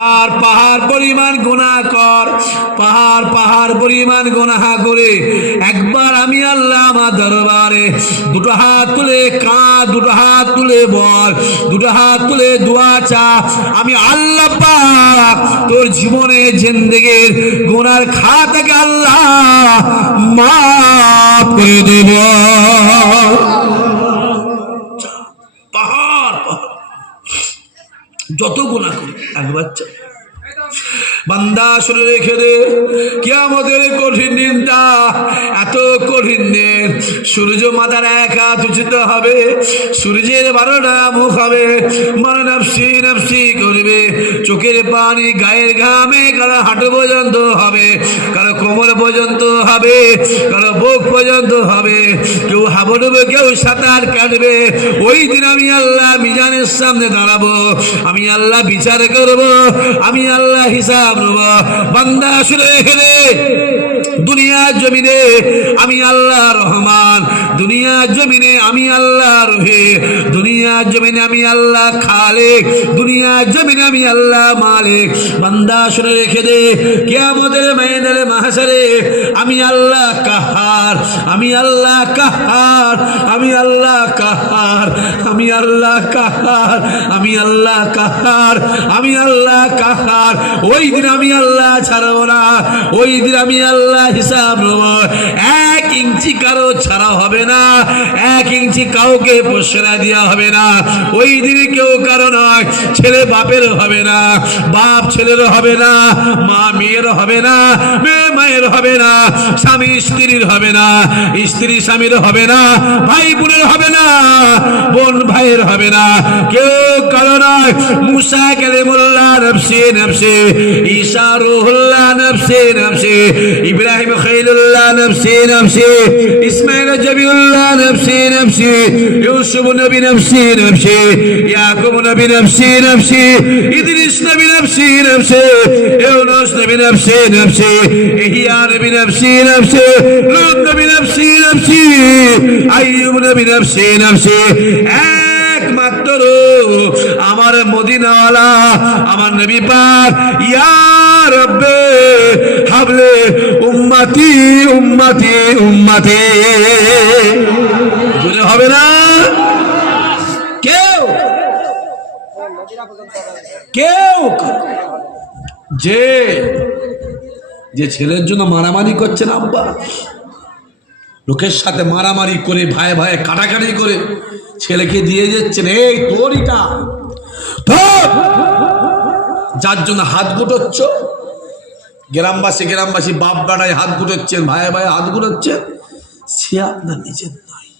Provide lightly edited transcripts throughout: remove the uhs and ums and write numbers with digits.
আর পাহাড় পরিমাণ গুনাহ কর, পাহাড় পরিমাণ গুনাহ করে একবার আমি আল্লাহ আমার দরবারে দুটো হাত তুলে কাঁদ, দুটো হাত তুলে বল, দুটো হাত তুলে দোয়া চা, আমি আল্লাহ পাক তোর জীবনে জিন্দেগির গুনার খাতাকে আল্লাহ মাফ করে দেব। পাহাড় যত গুনাহ করি একবার বান্দা শুনে রেখে দে, কিয়ামতের কঠিন দিনটা এত কঠিন দিন। সূর্য মাথার এক হাত উঁচুতে হবে, সূর্যের 12টা মুখ হবে, মানে নাফসি নাফসি করবে, চোখের পানি গায়ের ঘামে কারো হাঁটু পর্যন্ত হবে, কারো কোমর পর্যন্ত হবে, কারো বুক পর্যন্ত হবে, কেউ হাবুডুবে, কেউ সাঁতার কাটবে। ওই দিন আমি আল্লাহ মিজানের সামনে দাঁড়াবো, আমি আল্লাহ বিচার করব, আমি আল্লাহ হিসাব নেব। বান্দা শুনে রেখে দে, দুনিয়ার জমিনে আমি আল্লাহ রহমান, দুনিয়ার জমিনে আমি আল্লাহ রহিম, দুনিয়ার জমিনে আমি আল্লাহ খালিক, দুনিয়ার জমিনে আমি আল্লাহ মালিক। বান্দা শুনে রেখে দে, কিয়ামতের ময়দানে মাহশারে আমি আল্লাহ কাহার, আমি আল্লাহ কাহার, আমি আল্লাহ কাহার, আমি আল্লাহ কাহার, আমি আল্লাহ কাহার, আমি আল্লাহ কাহার। ওই দিন আমি আল্লাহ ছাড়ব না, ওই দিন আমি আল্লাহ হিসাব নেব। 1 ইঞ্চি কারো ছাড়া হবে না, 1 ইঞ্চি কাউকে পোষণা দেওয়া হবে না। ওই দিনে কেউ কারো নয়, ছেলে বাপের হবে না, বাপ ছেলের হবে না, মা মেয়ের হবে না, মেয়ে মায়ের হবে না, স্বামী স্ত্রীর হবে না, স্ত্রী স্বামীর হবে না, ভাই বোনের হবে না, বোন ভাইয়ের হবে না, কেউ কারো নয়। মুসা কালিমুল্লাহ নফসি নফসি, ঈসা রূহুল্লাহ নফসি নফসি, ইব্রাহিম খলিলুল্লাহ নফসি নফসি, ইসমাঈল জবিউল্লাহ নফসি নফসি, ইউসুফ নবী নফসি নফসি, ইয়াকুব নবী নফসি নফসি, ইদ্রিস নবী নফসি নফসি, ইউনূস নবী নফসি নফসি, ইহইয়া নবী নফসি নফসি, লূত নবী নফসি নফসি, আইয়ুব নবী নফসি নফসি। একমাত্র আমার মদিনাওয়ালা আমার নবী পাক, ইয়া রব্বে হাবলে উম্মতি উম্মতি উম্মতি, বুঝে হবে না কেউ কেউ যে যে ছেলের জন্য মারামারি করছেন, আব্বা লোকের সাথে মারামারি করে ভাই ভাই কাটাকাটি করে ছেলেকে দিয়ে যাচ্ছেন, এই তোরইটা তোর, যার জন্য হাত গুটোচ্ছ, গ্রামবাসী বাপ বেড়ায় হাত গুটোচ্ছেন, ভাই ভাই হাত গুটোচ্ছেন, সে আপনার নিজের নয়।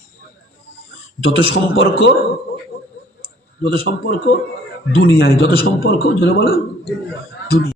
যত সম্পর্ক দুনিয়ায়, যত সম্পর্ক জোরে বলেন দুনিয়া।